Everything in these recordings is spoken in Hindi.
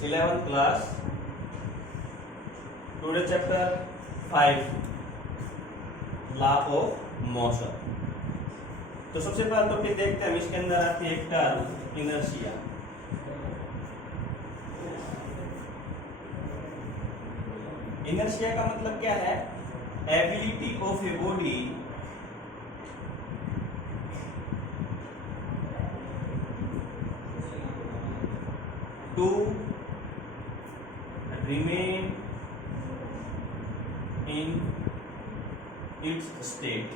11th class today chapter 5 law of motion. तो सबसे पहले टॉपिक देखते हैं, इसके अंदर आती है एक टर्म इनर्शिया। इनर्शिया का मतलब क्या है? Ability of a body to remain in its state।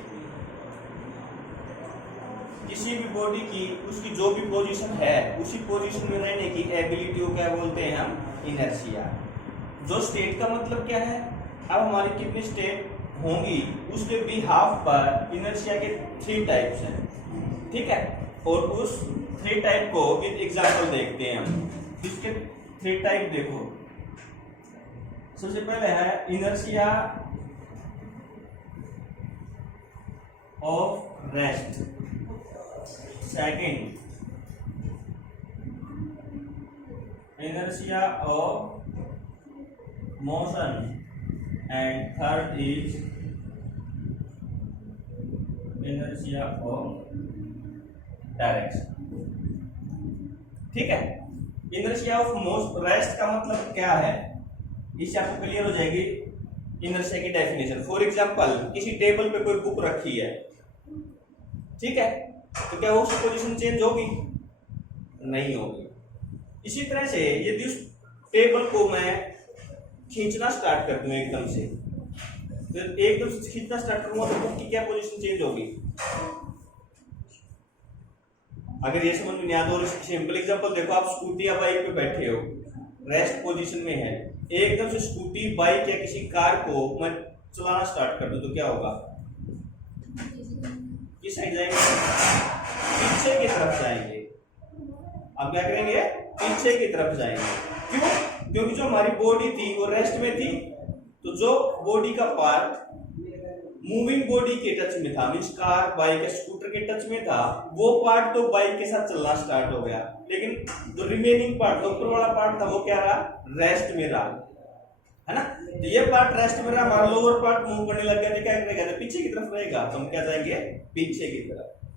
किसी भी बॉडी की उसकी जो भी पोजीशन है उसी पोजीशन में रहने की एबिलिटी को क्या बोलते हैं हम? इनर्शिया। जो स्टेट का मतलब क्या है? अब हमारी कितनी स्टेट होंगी उसके बिहाफ पर इनर्शिया के 3 टाइप्स हैं, ठीक है। और उस 3 टाइप को विद एग्जांपल देखते हैं हम। इसके 3 टाइप देखो। सबसे पहले है inertia of rest, second inertia of motion and third is inertia of direction, ठीक है। इनर्शिया ऑफ रेस्ट का मतलब क्या है, इससे आपको क्लियर हो जाएगी इनर्शिया की डेफिनेशन। फॉर एग्जांपल किसी टेबल पे कोई बुक रखी है, ठीक है, तो क्या वो उसकी पोजीशन चेंज होगी? नहीं होगी। इसी तरह से यदि उस टेबल को मैं खींचना स्टार्ट कर दूं एकदम से, तो एकदम से खींचना स्टार्ट करूंगा तो बुक की क्या पोजीशन चेंज होगी? अगर ये समझ में नहीं आता और सिंपल एग्जांपल देखो, आप स्कूटी या बाइक पे बैठे हो, रेस्ट पोजीशन में है, एकदम से स्कूटी बाइक या किसी कार को मैं चलाना स्टार्ट कर दूं तो क्या होगा? किस साइड जाएंगे? पीछे की तरफ जाएंगे। अब क्या करेंगे? पीछे की तरफ जाएंगे। क्यों? क्योंकि जो हमारी बॉडी थी वो रेस्ट में थी, तो जो बॉडी का पार्ट मूविंग बॉडी के टच में था, मींस कार बाइक या स्कूटर के टच में था, वो पार्ट तो बाइक के साथ चलना स्टार्ट हो गया, लेकिन जो रिमेनिंग पार्ट, जो ऊपर वाला पार्ट था, वो क्या रहा? रेस्ट में रहा, है ना। तो ये पार्ट रेस्ट में रहा, हमारा लोअर पार्ट मूव करने लग गया, तो क्या करेगा? तो पीछे की तरफ रहेगा, तो हम क्या जाएंगे? पीछे की तरफ,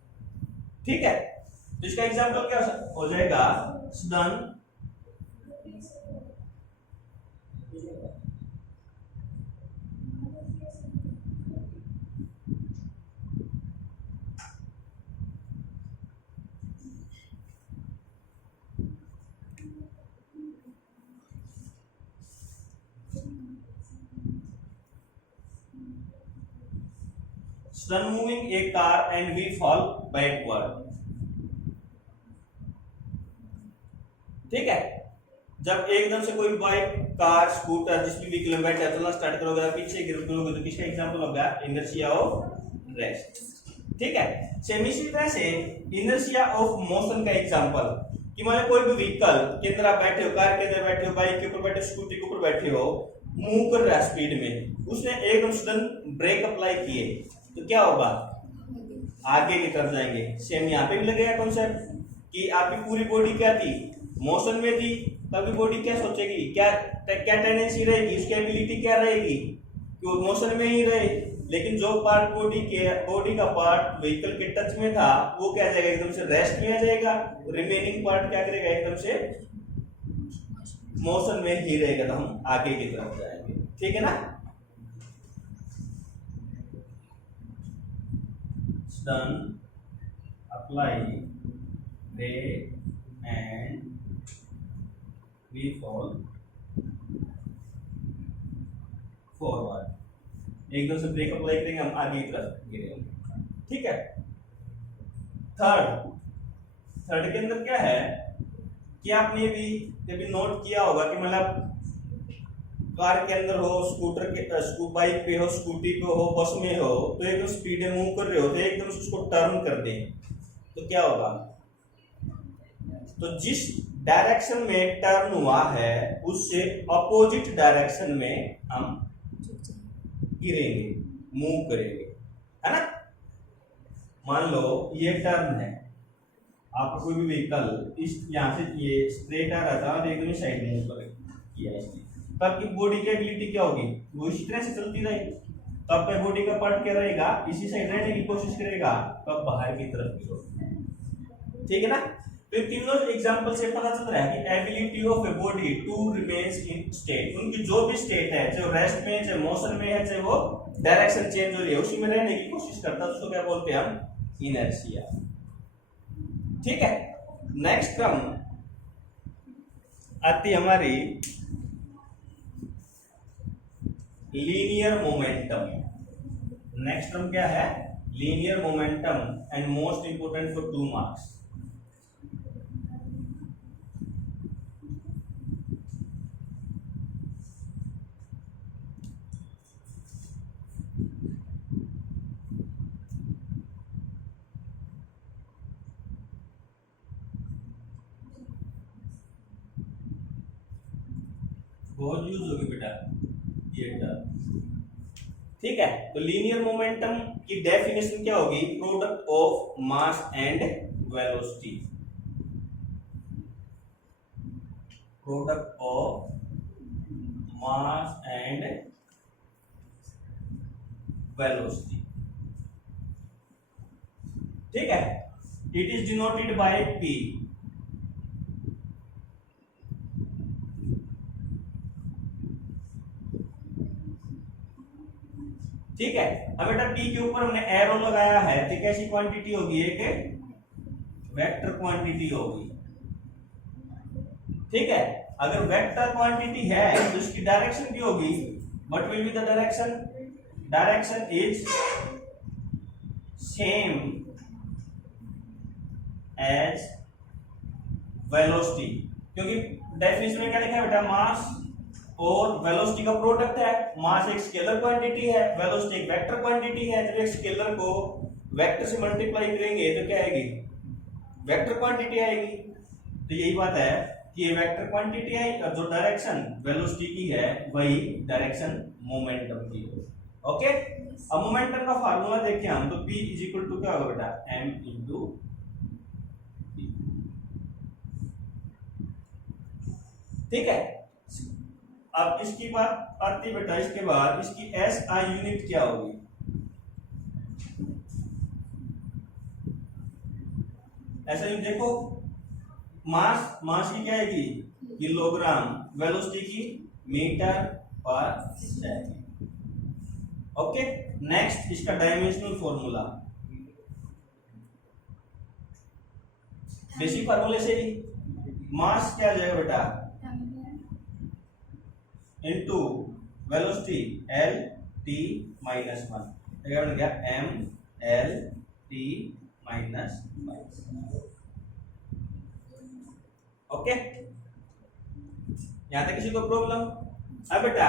ठीक है। तो इसका एग्जांपल क्या हो जाएगा? Sudden moving a car and we fall backward, ठीक है। जब एकदम से कोई बाइक, कार, स्कूटर, जिस भी व्हीकल में बैठे चलना स्टार्ट करोगे, पीछे गिरोगे, तो किसका एग्जांपल होगा? इनर्शिया ऑफ रेस्ट, ठीक है। सेम इसी तरह से इनर्शिया ऑफ मोशन का एग्जांपल कि मान कोई भी व्हीकल के अंदर आप बैठे हो, कार के अंदर बैठे हो, बाइक के ऊपर बैठे हो, स्कूटी के ऊपर बैठे हो, मूव कर रहा है स्पीड में, उसने एकदम सडन ब्रेक अप्लाई किए तो क्या होगा? आगे की तरफ जाएंगे। सेम यहाँ पे भी लगेगा कॉन्सेप्ट कि आपकी पूरी बॉडी क्या थी? मोशन में थी, तभी बॉडी क्या सोचेगी, क्या टेंडेंसी रहेगी, उसकी एबिलिटी क्या रहेगी कि वो मोशन में ही रहे। लेकिन जो पार्ट बॉडी का पार्ट व्हीकल के टच में था, वो क्या जाएगा? एकदम से रेस्ट में आ जाएगा। रिमेनिंग पार्ट क्या करेगा? एकदम से मोशन में ही रहेगा, तो हम आगे की तरफ जाएंगे, ठीक है ना। Done, apply brake and we fall forward। एकदम से ब्रेक अप्लाई करेंगे, हम आगे की तरफ गिरेंगे, ठीक है। थर्ड के अंदर क्या है कि आपने भी कभी नोट किया होगा कि मतलब कार के अंदर हो, स्कूटर के बाइक पे हो, स्कूटी पे हो, बस में हो, तो एकदम स्पीड में मूव कर रहे हो, तो एकदम से उसको टर्न कर दें तो क्या होगा? तो जिस डायरेक्शन में टर्न हुआ है उससे अपोजिट डायरेक्शन में हम गिरेंगे, मूव करेंगे, है ना। मान लो ये टर्न है, आपका कोई भी व्हीकल इस यहाँ से ये स्ट्रेट आ रहा था और एकदम साइड में ऊपर किया इसने, तो आपकी बॉडी की एबिलिटी क्या होगी, वो इसी तरह से चलती रहेगी। तो आपका बॉडी का पार्ट क्या रहेगा, इसी साइड रहने की कोशिश करेगा, तो आप बाहर की तरफ की होगी। ठीक है ना। तो तीनों एग्जांपल से पता चल रहा है कि ability of a body to remains in state, उनकी जो भी स्टेट है, चाहे रेस्ट में, चाहे मोशन में है, चाहे वो डायरेक्शन चेंज हो रही है, उसी में रहने की कोशिश करता है, उसको क्या बोलते हैं हम, इनर्शिया। ठीक है। नेक्स्ट टर्म आती हमारी लीनियर मोमेंटम। नेक्स्ट टर्म क्या है, linear momentum, and most important for 2 marks. बहुत यूज होगी बेटा ये टर्म। ठीक है। तो लीनियर मोमेंटम की डेफिनेशन क्या होगी, product of mass and velocity, product of mass and velocity. ठीक है। It is denoted by P। ठीक है। अब बेटा P के ऊपर हमने एरो लगाया है, तो कैसी क्वांटिटी होगी, एक वेक्टर क्वांटिटी होगी। ठीक है। अगर वेक्टर क्वांटिटी है तो इसकी डायरेक्शन क्या होगी, what will be the direction, direction is same as velocity, क्योंकि डेफिनेशन में क्या लिखा है बेटा, मास और वेलोसिटी का प्रोडक्ट है। मास एक स्केलर क्वांटिटी है, वेलोसिटी एक वेक्टर क्वांटिटी है। जब एक स्केलर को वेक्टर से मल्टीप्लाई करेंगे तो क्या आएगी, वेक्टर क्वांटिटी आएगी। तो यही बात है कि ये वेक्टर क्वांटिटी है और जो डायरेक्शन वेलोसिटी की है वही डायरेक्शन मोमेंटम की है। ओके। अब मोमेंटम का फार्मूला देखिए हम, तो P इज इक्वल टू क्या होगा बेटा, m इंटू p। ठीक है। अब इसकी बात आती बेटा, इसके बाद इसकी SI यूनिट क्या होगी, ऐसा यूनिट देखो, मास की क्या आएगी, किलोग्राम, वेलोसिटी की मीटर पर सेकंड। ओके। नेक्स्ट इसका डायमेंशनल फॉर्मूला, बेसिक फार्मूले से ही मास क्या आ जाएगा बेटा, into velocity L T minus 1, बन गया M L T minus 1। Okay. यहां तक किसी को प्रॉब्लम। अब बेटा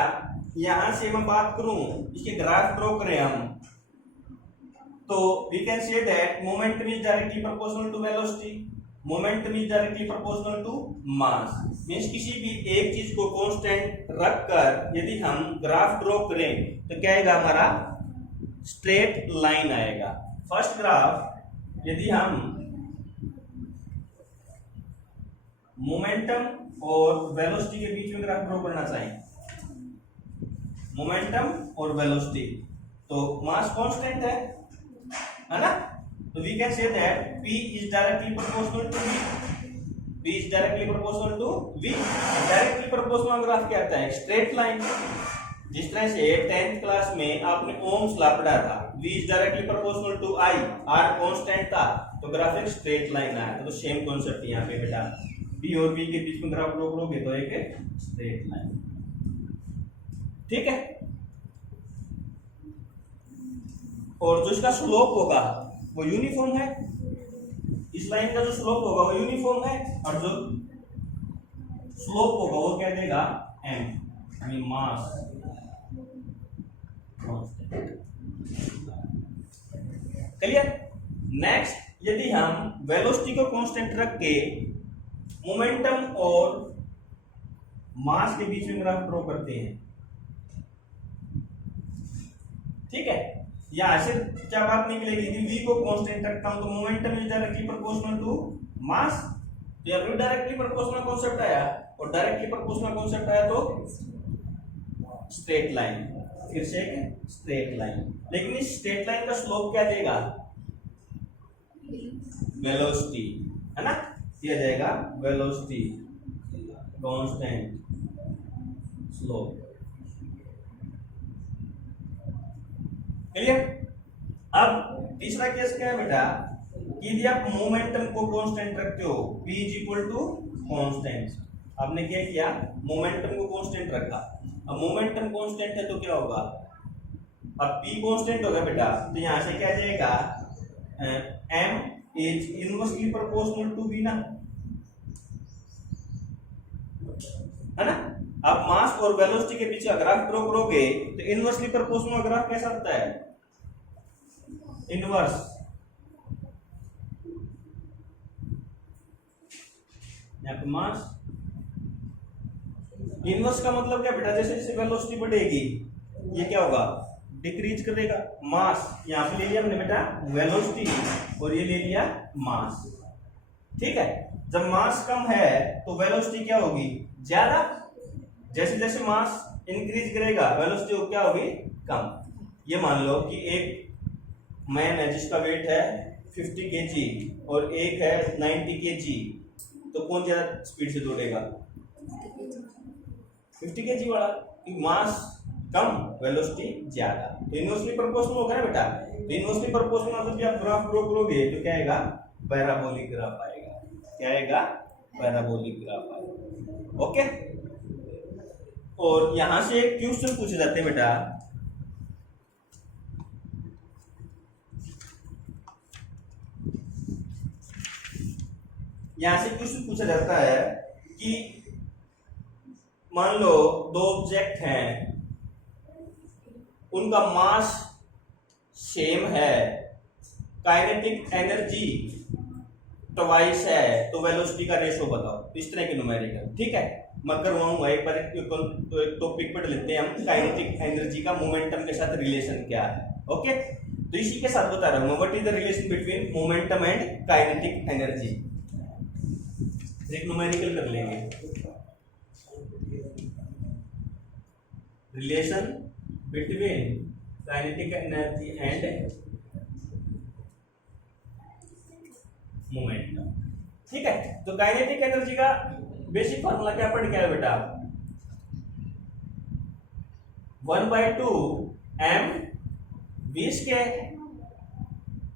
यहां से मैं बात करूं, इसके ग्राफ ड्रॉ करें हम, तो we can say that momentum is directly proportional to velocity, momentum is directly proportional to mass. Means किसी भी एक चीज को कांस्टेंट रखकर यदि हम ग्राफ ड्रॉ करें तो क्या आएगा, हमारा स्ट्रेट लाइन आएगा। फर्स्ट ग्राफ यदि हम मोमेंटम और वेलोसिटी के बीच में ग्राफ ड्रॉ करना चाहें, मोमेंटम और वेलोसिटी, तो मास कांस्टेंट है ना, तो we can say that P is directly proportional to V, P is directly proportional to V। Directly proportional graph क्या आता है, स्ट्रेट लाइन। जिस तरह से 10th क्लास में आपने ओम्स लॉ पढ़ा था, V is directly proportional to I, R constant था, तो ग्राफ एक स्ट्रेट लाइन आया था। तो सेम कॉन्सेप्ट यहाँ पे बेटा, P और V के बीच में ग्राफ ड्रॉ करोगे तो एक स्ट्रेट लाइन। ठीक है। और जो इसका स्लोप होगा वो यूनिफॉर्म है, इस लाइन का जो स्लोप होगा वो यूनिफॉर्म है, और जो स्लोप होगा वो क्या देगा, m, यानी मास क्लियर। नेक्स्ट यदि हम वेलोसिटी को कांस्टेंट रख के मोमेंटम और मास के बीच में ग्राफ ड्रॉ करते हैं, ठीक है, यहां से क्या बात निकलेगी कि v को कांस्टेंट रखता हूं तो momentum is directly proportional to mass, तो यहाँ पे डायरेक्टली प्रोपोर्शनल कॉन्सेप्ट आया, और डायरेक्टली प्रोपोर्शनल कॉन्सेप्ट आया तो स्ट्रेट लाइन, फिर से एक स्ट्रेट लाइन। लेकिन इस स्ट्रेट लाइन का स्लोप क्या देगा? वेलोसिटी, है ना, दिया जाएगा वेलोसिटी कांस्टेंट स्लोप। क्लियर? अब तीसरा केस क्या है बेटा कि यदि आप मोमेंटम को कांस्टेंट रखते हो, p is equal to constant, आपने क्या किया, मोमेंटम को कांस्टेंट रखा। अब मोमेंटम कांस्टेंट है तो क्या होगा, अब p कांस्टेंट होगा बेटा, तो यहां से क्या जाएगा, m is inversely proportional to v ना, है ना। आप मास और वेलोसिटी के पीछे ग्राफ ड्रॉ करोगे तो इनवर्सली प्रोपोर्शनल ग्राफ कैसा होता है, इनवर्स। यहाँ पे मास, इनवर्स का मतलब क्या बेटा, जैसे जैसे वेलोसिटी बढ़ेगी ये क्या होगा, डिक्रीज करेगा। मास यहाँ पे ले लिया हमने बेटा वेलोसिटी, और ये ले लिया मास, ठीक है। जब मास कम है तो वेलोसिटी क्या होगी, ज्यादा। जैसे जैसे मास इंक्रीज करेगा वेलोसिटी क्या होगी, कम। ये मान लो कि एक मैन है जिसका वेट है 50 kg और एक है 90 kg, तो कौन ज्यादा स्पीड से दौड़ेगा, 50 kg वाला, कि मास कम वेलोसिटी ज्यादा, तो इनवर्सली प्रोपोर्शनल होगा ना बेटा। तो इनवर्सली प्रोपोर्शनल मतलब जब आप ग्राफ ड्रॉ करोगे तो क्या आएगा, पैराबोलिक ग्राफ आएगा। क्या आएगा, पैराबोलिक ग्राफ आएगा। ओके, और यहां से एक क्वेश्चन पूछे जाते हैं बेटा, यहां से क्वेश्चन पूछा जाता है कि मान लो दो ऑब्जेक्ट हैं, उनका मास सेम है, काइनेटिक एनर्जी ट्वाइस है, तो वेलोसिटी का रेशो बताओ। इस तरह के न्यूमेरिकल, ठीक है। मैं करवाऊंगा एक बार, एक टॉपिक पढ़ लेते हैं हम, काइनेटिक एनर्जी का मोमेंटम के साथ रिलेशन क्या है। ओके, तो इसी के साथ बता रहा हूं, what is the relation between momentum and kinetic energy. एक न्यूमेरिकल कर लेंगे, relation between kinetic energy and momentum, ठीक है। तो काइनेटिक एनर्जी का बेसिक फॉर्मूला क्या पढ़ गया बेटा, 1/2 m v स्क्वायर,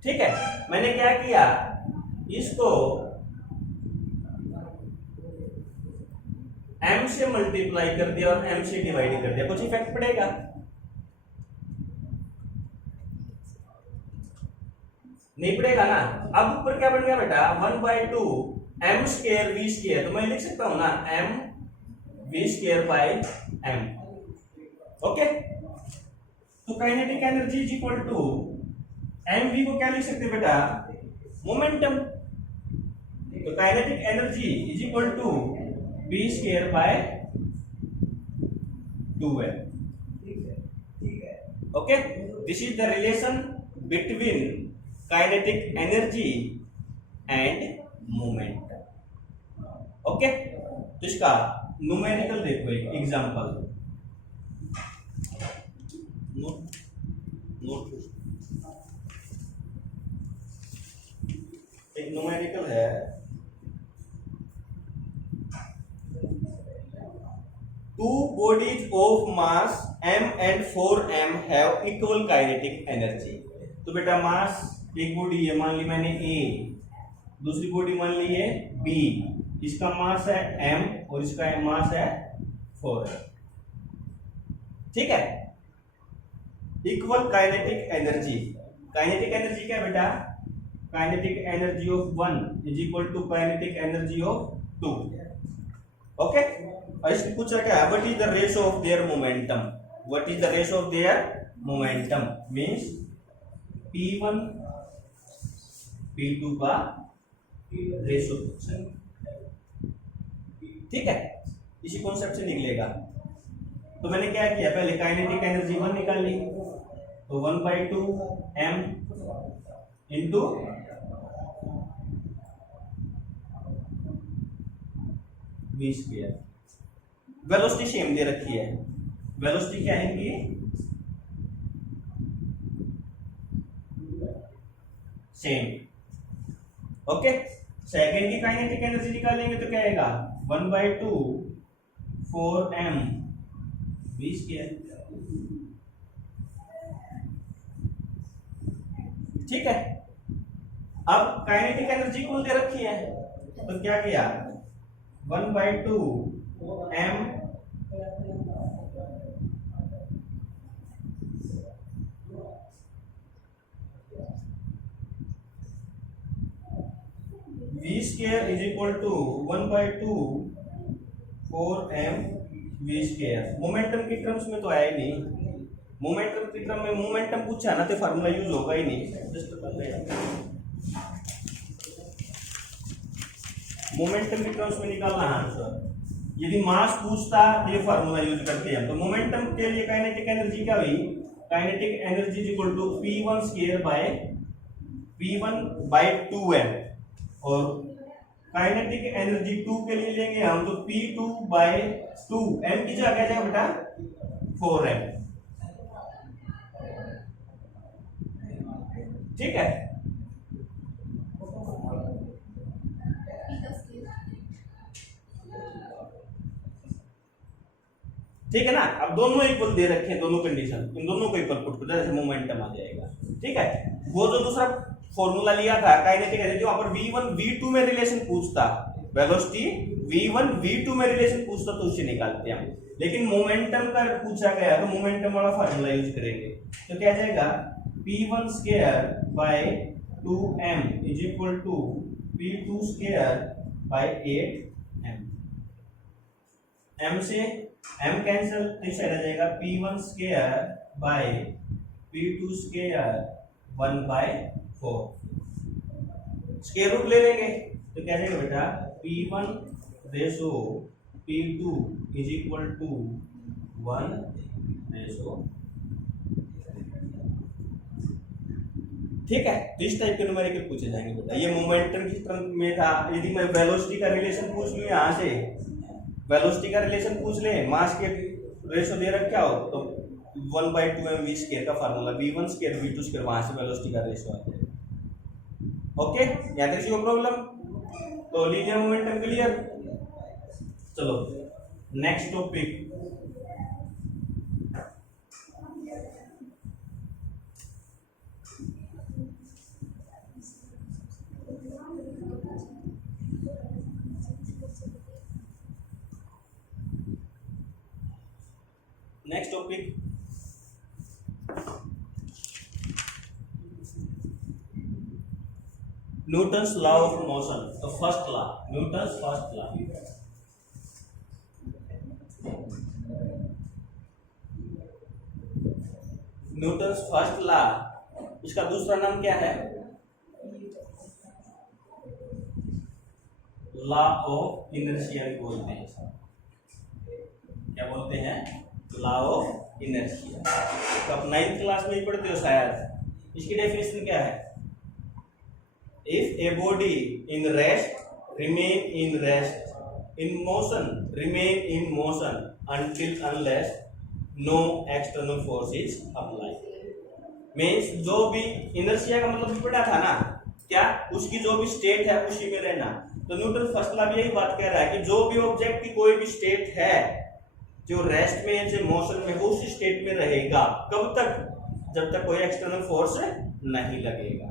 ठीक है। मैंने क्या किया, इसको m से मल्टीप्लाई कर दिया और m से डिवाइड कर दिया, कुछ इफेक्ट पड़ेगा, नहीं पड़ेगा ना। अब ऊपर क्या बन गया बेटा, 1/2 m स्क्वायर v स्क्वायर, तो मैं लिख सकता हूं ना m v square by m। Okay, तो kinetic energy is equal to mv को क्या लिख सकते बेटा, मोमेंटम। तो kinetic energy is equal to v square by 2m। Okay, this is the relation between kinetic energy and momentum. Okay, तो इसका न्यूमेरिकल देखो, एक एग्जांपल नोट, एक न्यूमेरिकल है, two bodies of mass m and 4m have equal kinetic energy. तो बेटा मास, एक बॉडी है मान ली मैंने A, दूसरी बॉडी मान ली है B, इसका मास है m और इसका मास है 4m, ठीक है। Equal kinetic energy, kinetic energy क्या है बेटा, kinetic energy of 1 is equal to kinetic energy of 2। Okay, और इसमें पूछ रखा है what is the ratio of their momentum, what is the ratio of their momentum means p1 p2 का रेशो पूछा, ठीक है। इसी कॉन्सेप्ट से निकलेगा। तो मैंने क्या किया, पहले काइनेटिक एनर्जी 1 निकाल ली, तो 1/2 m into v square. Velocity same दे रखी है, वेलोसिटी क्या है इनकी सेम। ओके, सेकंड की काइनेटिक एनर्जी निकालेंगे तो क्या आएगा 1/2 4m v स्क्वायर। ठीक है, अब काइनेटिक एनर्जी कुल दे रखी है तो क्या किया 1/2 m v square is equal to 1/2 4m v square. Momentum के टर्म्स में तो आया ही नहीं, मोमेंटम के टर्म में मोमेंटम पूछा ना तो फार्मूला यूज होगा ही नहीं। जस्ट मोमेंटम के टर्म्स में निकालना है आंसर। यदि मास पूछता तो ये फार्मूला यूज करते हैं। तो मोमेंटम के लिए काइनेटिक एनर्जी क्या हुई, kinetic energy is equal to p1 square by p1/2m, और काइनेटिक एनर्जी 2 के लिए लेंगे हम तो p2/2, m की जगह क्या जाएगा बेटा 4m। ठीक है, ठीक है ना। अब दोनों इक्वल दे रखे हैं, दोनों कंडीशन, इन दोनों को इक्वल पुट कर जैसे मोमेंटम आ जाएगा। ठीक है, वो जो दूसरा फॉर्मूला लिया था काइनेटिक एनर्जी, वहां पर v1 v2 में रिलेशन पूछता, वेलोसिटी v1 v2 में रिलेशन पूछता तो उससे निकालते हम। लेकिन मोमेंटम का पूछा गया तो मोमेंटम वाला फार्मूला यूज करेंगे। तो क्या जाएगा p1 square by 2m is equal to p2 square by 8m। m से m कैंसिल तो इस साइड आ जाएगा p1 square by p2 square 1/4। Square root ले लेंगे तो क्या जाएगा बेटा p1 ratio p2 is equal to 1 ratio. ठीक है, तो इस टाइप के न्यूमेरिकल पूछे जाएंगे बेटा। ये मोमेंटम की टर्म में था। यदि मैं वेलोसिटी का रिलेशन पूछ लूं, यहाँ से वेलोसिटी का रिलेशन पूछ ले, मास के रेशो दे रखा हो तो 1/2m v स्क्वायर का formula v1 square v2 square, वहां से वेलोसिटी का रेशो आता है। ओके, यहाँ तक किसी को प्रॉब्लम? तो लीनियर मोमेंटम क्लियर। चलो next topic, next topic Newton's law of motion. तो first law, Newton's first law. Newton's first law, इसका दूसरा नाम क्या है? लॉ ऑफ इनर्शिया बोलते हैं। क्या बोलते हैं? Law of inertia. तो आप 9th क्लास में ही पढ़ते हो शायद। इसकी डेफिनेशन क्या है? If a body in rest remain in rest, in motion remain in motion until unless no external force is applied। Means जो भी इनर्शिया का मतलब पढ़ा था ना, क्या उसकी जो भी स्टेट है उसी में रहना। तो न्यूटन फर्स्ट लॉ भी यही बात कह रहा है कि जो भी ऑब्जेक्ट की कोई भी स्टेट है जो रेस्ट में जो मोशन में वो उसी स्टेट में रहेगा। कब तक? जब तक कोई एक्सटर्नल फोर्स नहीं लगेगा।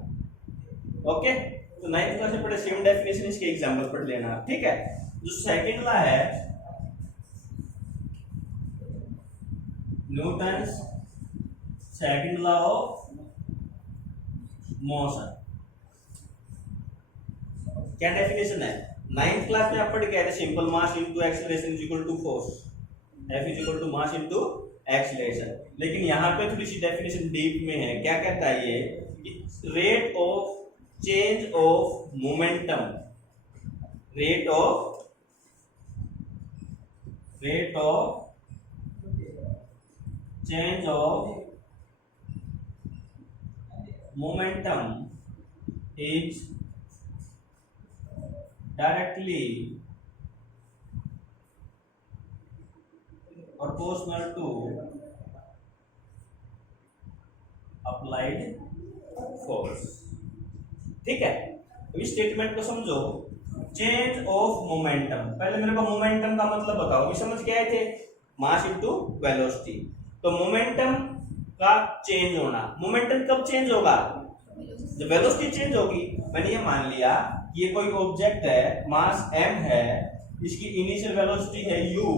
ओके, तो 9th क्लास में पढ़े सेम डेफिनेशन, इसके एग्जांपल पढ़ लेना। ठीक है, जो सेकंड लॉ है Newton's second law of motion, क्या डेफिनेशन है? 9th क्लास में आप पढ़ के आए थे, simple mass into acceleration is equal to force, F is equal to mass into acceleration. लेकिन यहाँ पे थोड़ी सी डेफिनेशन डीप में है। क्या कहता है ये? Rate of change of momentum, rate of change of momentum is directly proportional to applied force। ठीक है, इस स्टेटमेंट को समझो। चेंज ऑफ मोमेंटम, पहले मेरे को मोमेंटम का मतलब बताओ। अभी समझ के आए थे, मास इनटू वेलोसिटी। तो मोमेंटम का चेंज होना, मोमेंटम कब चेंज होगा? जब वेलोसिटी चेंज होगी। मैंने ये मान लिया ये कोई ऑब्जेक्ट है, मास m है, इसकी इनिशियल वेलोसिटी है u,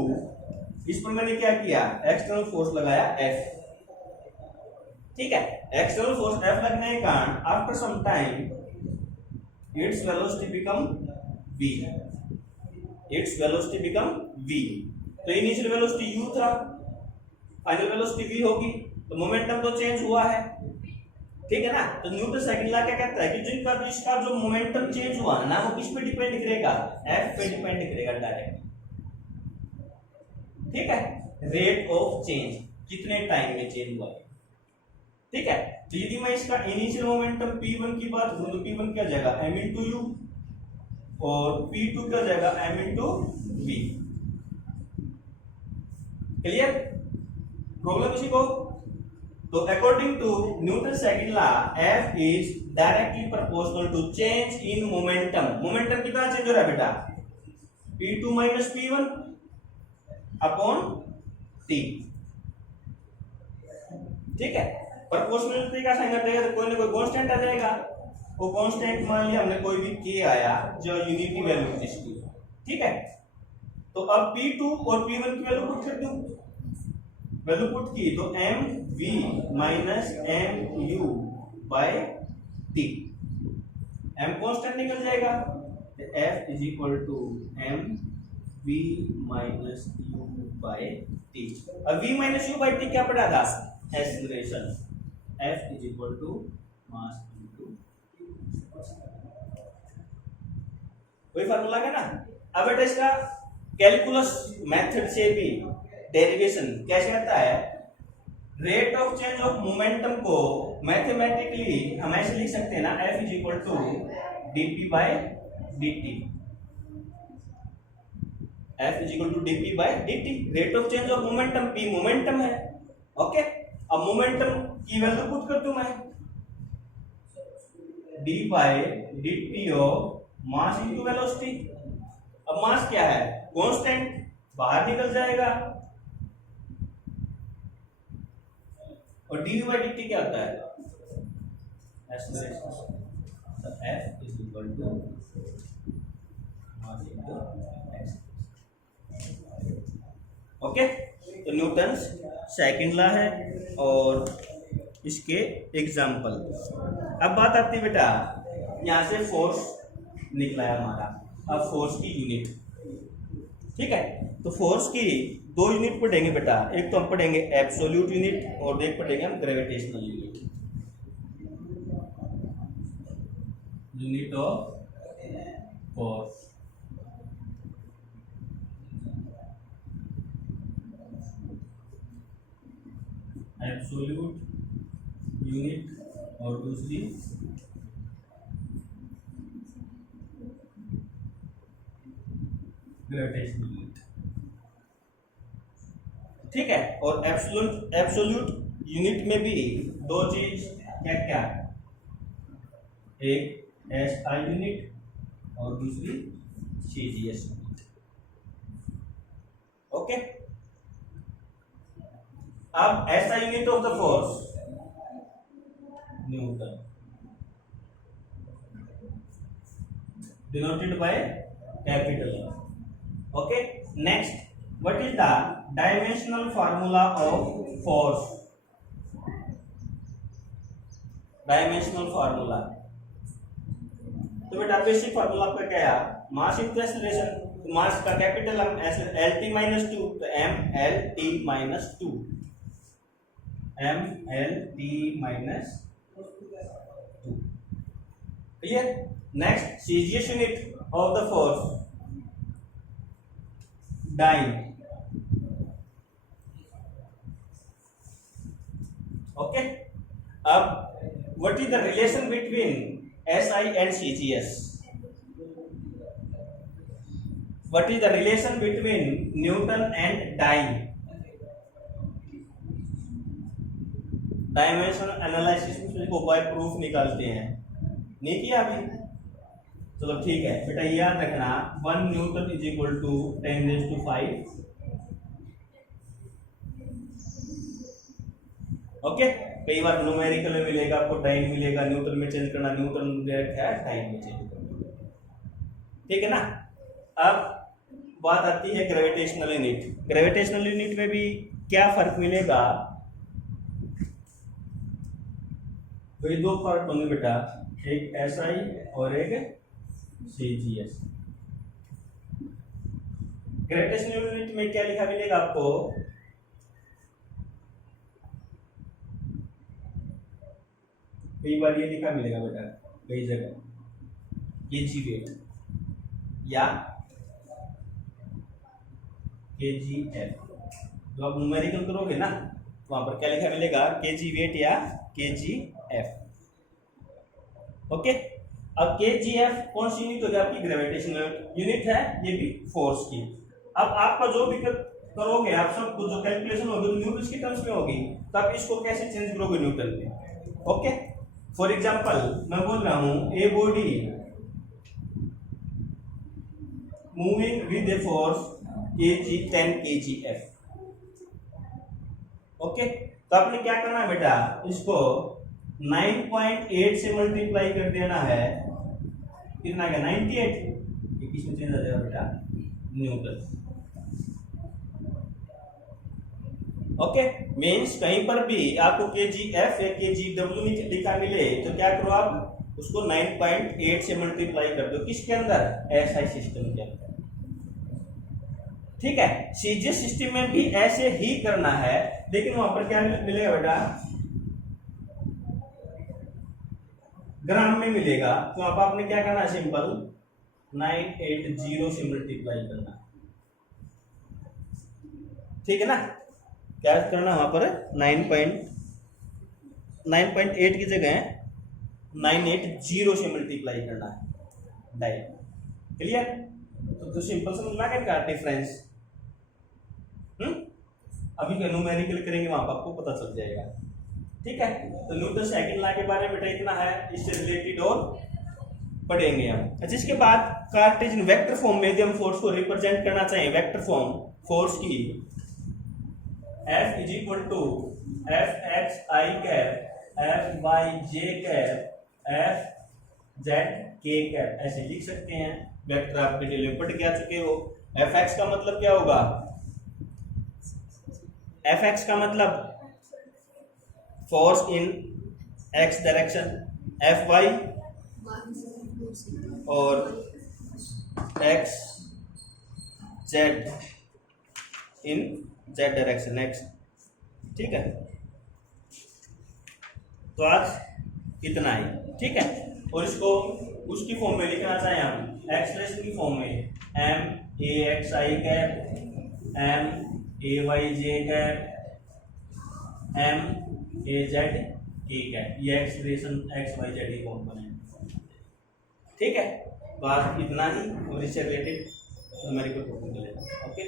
इस पर मैंने क्या किया, एक्सटर्नल फोर्स लगाया F। ठीक है, एक्सटर्नल फोर्स F लगने के कारण after some time its velocity become v, its velocity become v। तो इनिशियल वेलोसिटी u था, फाइनल वेलोसिटी v होगी, तो मोमेंटम तो चेंज हुआ है। ठीक है ना। तो न्यूटन सेकंड लॉ क्या कहता है कि जिनका इसका जो मोमेंटम चेंज हुआ ना, वो किस पे डिपेंड करेगा? F पे डिपेंड करेगा डायरेक्ट। ठीक है, रेट ऑफ चेंज, कितने टाइम में चेंज हुआ है। ठीक है, तो यदि मैं इसका इनिशियल मोमेंटम p1 की बात करूं तो p1 क्या जाएगा m into u, और p2 क्या जाएगा m into v। Clear? Problem इसी को। तो according to Newton second law, F is directly proportional to change in momentum. Momentum कितना चेंज हो रहा है बेटा? p2 minus p1 upon t। ठीक है, प्रोपोर्शनलिटी का साइन हटेगा तो कोई ना कोई कांस्टेंट आ जाएगा। वो कांस्टेंट मान लिया हमने, कोई भी k आया जो यूनिटी वैल्यू थी इसकी। ठीक है, तो अब p2 और p1 की वैल्यू पुट कर दूं, वैल्यू पुट की तो m v minus m u by t, m constant निकल जाएगा, तो f is equal to m v minus u by t। अब v minus u by t क्या पड़ा था? Acceleration. f is equal to mass into वही फार्मूला है ना। अब बेटा इसका कैलकुलस मेथड से भी डेरिवेशन कैसे आता है? Rate of change of momentum को मैथमेटिकली हम ऐसे लिख सकते हैं ना, F is equal to dp by dt। F is equal to dp by dt। Rate of change of momentum, p momentum है। ओके, अब मोमेंटम की वैल्यू पुट कर दूं मैं, d by dt of mass into velocity. अब मास क्या है? कांस्टेंट, बाहर निकल जाएगा, और du by dt क्या होता है? एक्सीलरेशन। तो F is equal to mass into acceleration. Okay, तो न्यूटन सेकंड लॉ है और इसके एग्जाम्पल। अब बात आती है बेटा, यहां से फोर्स निकला है हमारा। अब फोर्स की यूनिट। ठीक है, तो फोर्स की दो यूनिट पढ़ेंगे बेटा, एक तो हम पढ़ेंगे एब्सोल्यूट यूनिट और एक पढ़ेंगे हम gravitational unit. Unit of force. Absolute unit और दूसरी ग्रेविटेशनल यूनिट। ठीक है, और एब्सोल्यूट यूनिट में भी दो चीज क्या क्या, एक SI यूनिट और दूसरी CGS यूनिट। ओके, अब SI unit of the force Newton, denoted by capital N। Okay, next, what is the dimensional formula of force? Dimensional formula, तो बेटा बेसिक फार्मूला आपका क्या है? मास इनटू एक्सीलरेशन। मास का कैपिटल हम LT माइनस 2, तो MLT minus 2, MLT minus 2। Clear? Next, CGS unit of the force dyne. Okay, अब what is the relation between SI and CGS? What is the relation between Newton and dyne? Dimension analysis में को बाय प्रूफ निकालते हैं, नहीं किया अभी? चलो ठीक है बेटा, याद रखना 1 Newton is equal to 10⁵ okay. कई बार न्यूमेरिकल में मिलेगा आपको, टाइम मिलेगा, न्यूटन में चेंज करना, न्यूटन डायरेक्ट है, टाइम में चेंज करना, ठीक है ना। अब बात आती है ग्रेविटेशनल यूनिट। ग्रेविटेशनल यूनिट में भी क्या फर्क मिलेगा? वही दो फर्क होंगे बेटा, एक SI और एक CGS। ग्रेविटेशनल यूनिट में क्या लिखा मिलेगा आपको? कई बार ये लिखा मिलेगा बेटा, कई जगह kgf या kgf। जो आप न्यूमेरिकल करोगे ना, वहां पर क्या लिखा मिलेगा? kgf या kgf, ओके। अब kgf कौन सी यूनिट होगी? आपकी ग्रेविटेशनल यूनिट है, ये भी फोर्स की। अब आपका जो भी करोगे, आप सब जो कैलकुलेशन होगी तो न्यूटन की टर्म्स में होगी, तो आप इसको कैसे चेंज करोगे न्यूटन में, ओके। फॉर एग्जाम्पल मैं बोल रहा हूं a body moving with a force 10 kgf, okay. तो आपने क्या करना है बेटा? इसको 9.8 से मल्टीप्लाई कर देना है, कितना का 98, किसमें चेंज आ जाएगा बेटा? Newton, okay. मीन्स कहीं पर भी आपको kgf या kgw लिखा मिले तो क्या करो, आप उसको 9.8 से मल्टीप्लाई कर दो, किसके अंदर? SI सिस्टम के अंदर, ठीक है। CGS सिस्टम में भी ऐसे ही करना है, लेकिन वहां पर क्या मिलेगा बेटा? ग्राम में मिलेगा। तो अब आपने क्या करना है? सिंपल 980 से मल्टीप्लाई करना, ठीक है ना। क्या करना वहां पर? 9.8 की जगह 980 से मल्टीप्लाई करना है डायरेक्ट, क्लियर? तो सिंपल समझना क्या डिफरेंस। अभी का न्यूमेरिकल करेंगे, वहां पर आपको पता चल जाएगा, ठीक है। तो न्यूटन सेकंड लॉ के बारे में बेटा इतना है, इससे रिलेटेड और पढ़ेंगे हम। अच्छा, इसके बाद कार्टेशियन वेक्टर फॉर्म में यदि हम फोर्स को रिप्रेजेंट करना चाहें, वेक्टर फॉर्म फोर्स की, F is equal to Fxi cap Fy cap Fz cap, ऐसे लिख सकते हैं। वेक्टर आपके डिटेल में पढ़ के आ चुके हो। Fx का मतलब क्या होगा? Fx का मतलब force in x direction, Fy और x z इन z डायरेक्शन x, ठीक है। तो आज इतना ही, ठीक है। और इसको उसकी फॉर्म में लिखना चाहें हम, एक्सप्रेशन की फॉर्म में m a x i cap m a y j cap m a z k cap, ये एक्सप्रेशन x y z की कॉम्पोनेंट, ठीक है। तो आज इतना ही, और इससे रिलेटेड न्यूमेरिकल प्रॉब्लम मिलेगा, ओके।